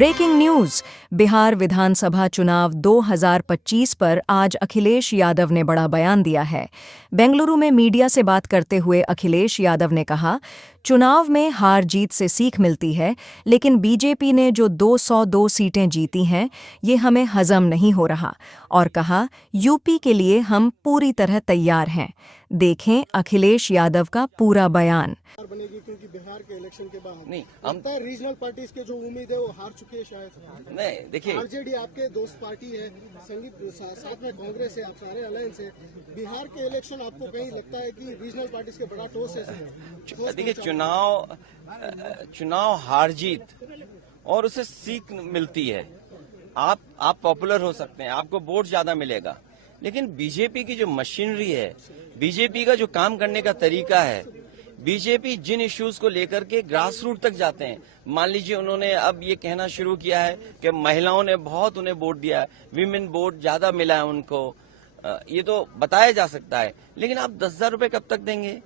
Breaking news. Bihar विधानसभा चुनाव 2025 पर आज अखिलेश यादव ने बड़ा बयान दिया है। बेंगलुरु में मीडिया से बात करते हुए अखिलेश यादव ने कहा, चुनाव में हार जीत से सीख मिलती है, लेकिन बीजेपी ने जो 202 सीटें जीती हैं, ये हमें हजम नहीं हो रहा। और कहा, यूपी के लिए हम पूरी तरह तैयार हैं। देखें अखिलेश यादव का पूरा बयान। बनेगी क्योंकि बिहार के इलेक्शन के बाद नहीं, हम रीजनल पार्टीज के जो उम्मीद है वो हार चुके हैं शायद। नहीं, देखिए आरजेडी आपके दोस्त पार्टी है, संगीत साथ में कांग्रेस है, आप सारे अलायंस है। बिहार के इलेक्शन आपको कहीं लगता है कि रीजनल पार्टीज के बड़ा ठोस है? देखिए चुनाव हार जीत और उसे सीख मिलती है। आप पॉपुलर हो सकते हैं, आपको वोट ज्यादा मिलेगा, लेकिन बीजेपी की जो मशीनरी है, बीजेपी का जो काम करने का तरीका है, बीजेपी जिन इश्यूज को लेकर के ग्रास रूट तक जाते हैं। मान लीजिए उन्होंने अब ये कहना शुरू किया है कि महिलाओं ने बहुत उन्हें वोट दिया है, विमेन वोट ज्यादा मिला है उनको, ये तो बताया जा सकता है, लेकिन आप 10,000 रुपए कब तक देंगे?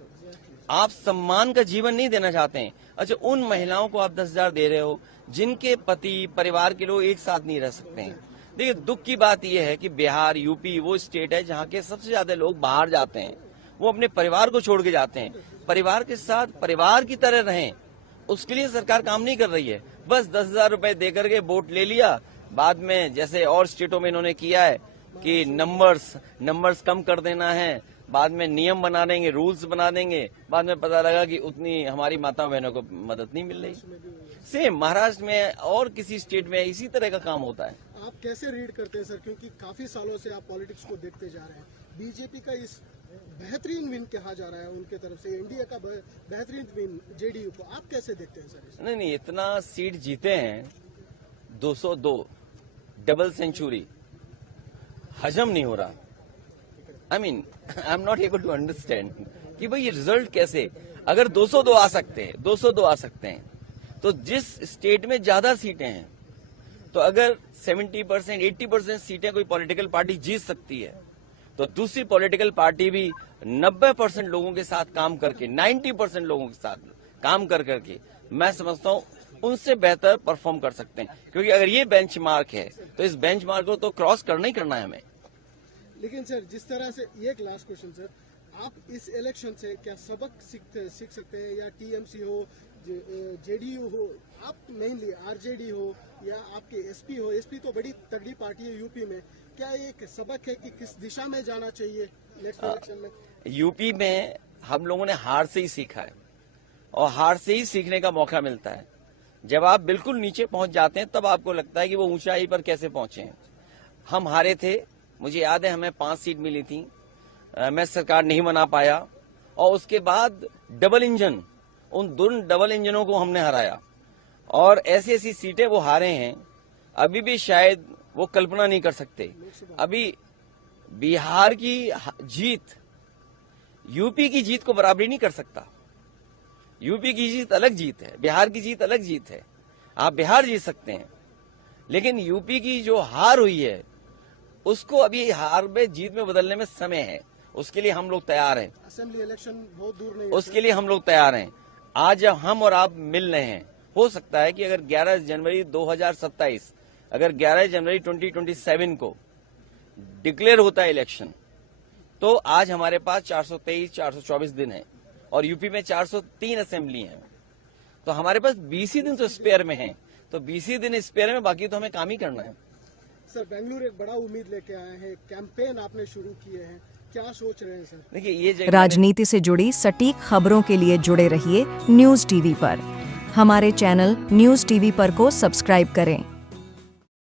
आप सम्मान का जीवन नहीं देना चाहते हैं। अच्छा, उन महिलाओं को आप 10,000 दे रहे हो जिनके पति परिवार के लोग एक साथ नहीं रह सकते हैं। देखिए, दुख की बात यह है कि बिहार, यूपी वो स्टेट है जहाँ के सबसे ज्यादा लोग बाहर जाते हैं, वो अपने परिवार को छोड़ के जाते हैं। परिवार के साथ परिवार की तरह रहें, उसके लिए सरकार काम नहीं कर रही है। बस 10,000 रुपए देकर के वोट ले लिया, बाद में जैसे और स्टेटों में इन्होंने किया है कि नंबर्स कम कर देना है, बाद में नियम बना देंगे, रूल्स बना देंगे, बाद में पता लगा कि उतनी हमारी माता बहनों को मदद नहीं मिल रही। सेम महाराष्ट्र में और किसी स्टेट में इसी तरह का काम होता है। आप कैसे रीड करते हैं सर, क्योंकि काफी सालों से आप पॉलिटिक्स को देखते जा रहे हैं, बीजेपी का इस बेहतरीन विन कहा जा रहा है उनके तरफ से, एनडीए का बेहतरीन विन जेडीयू को, आप कैसे देखते हैं सर? नहीं, इतना सीट जीते हैं, 202 डबल सेंचुरी, हजम नहीं हो रहा। I am not able to understand कि भाई ये रिजल्ट कैसे, अगर 202 आ सकते हैं तो जिस स्टेट में ज्यादा सीटें हैं, तो अगर 70%, 80% सीटें कोई पॉलिटिकल पार्टी जीत सकती है, तो दूसरी पॉलिटिकल पार्टी भी 90% लोगों के साथ काम करके, 90% लोगों के साथ काम करके मैं समझता हूं उनसे बेहतर परफॉर्म कर सकते हैं। क्योंकि अगर ये बेंचमार्क है तो इस बेंचमार्क को तो क्रॉस करना ही करना है हमें। लेकिन सर, जिस तरह से, एक लास्ट क्वेश्चन सर, आप इस इलेक्शन से क्या सबक सीख सकते हैं, या टीएमसी हो, जेडीयू हो, आप मेनली आरजेडी हो, या आपके एसपी हो, एसपी तो बड़ी तगड़ी पार्टी है यूपी में, क्या एक सबक है कि किस दिशा में जाना चाहिए नेक्स्ट इलेक्शन में? यूपी में हम लोगों ने हार से ही सीखा है, और हार से ही सीखने का मौका मिलता है। जब आप बिल्कुल नीचे पहुंच जाते हैं तब आपको लगता है कि वो ऊंचाई पर कैसे पहुंचे हैं। हम हारे थे, मुझे याद है हमें 5 सीट मिली थी, मैं सरकार नहीं बना पाया, और उसके बाद डबल इंजन, उन दोनों डबल इंजनों को हमने हराया, और ऐसी ऐसी सीटें वो हारे हैं, अभी भी शायद वो कल्पना नहीं कर सकते। अभी बिहार की जीत यूपी की जीत को बराबरी नहीं कर सकता। यूपी की जीत अलग जीत है, बिहार की जीत अलग जीत है। आप बिहार जीत सकते हैं, लेकिन यूपी की जो हार हुई है उसको अभी हार में जीत में बदलने में समय है। उसके लिए हम लोग तैयार हैं। असेंबली इलेक्शन बहुत दूर नहीं, उसके लिए हम लोग तैयार हैं। आज जब हम और आप मिल रहे हैं, हो सकता है कि अगर 11 जनवरी 2027, अगर 11 जनवरी 2027 को डिक्लेयर होता है इलेक्शन, तो आज हमारे पास 424 दिन है, और यूपी में 403 असेंबली है, तो हमारे पास 20 ही दिन तो स्पेयर में है। तो 20 ही दिन स्पेयर में, बाकी तो हमें काम ही करना है। सर, बेंगलुरु एक बड़ा उम्मीद लेके आए हैं, कैंपेन आपने शुरू किए हैं, क्या सोच रहे हैं सर? देखिए, ये राजनीति से जुड़ी सटीक खबरों के लिए जुड़े रहिए न्यूज़ टीवी पर। हमारे चैनल न्यूज़ टीवी पर को सब्सक्राइब करें।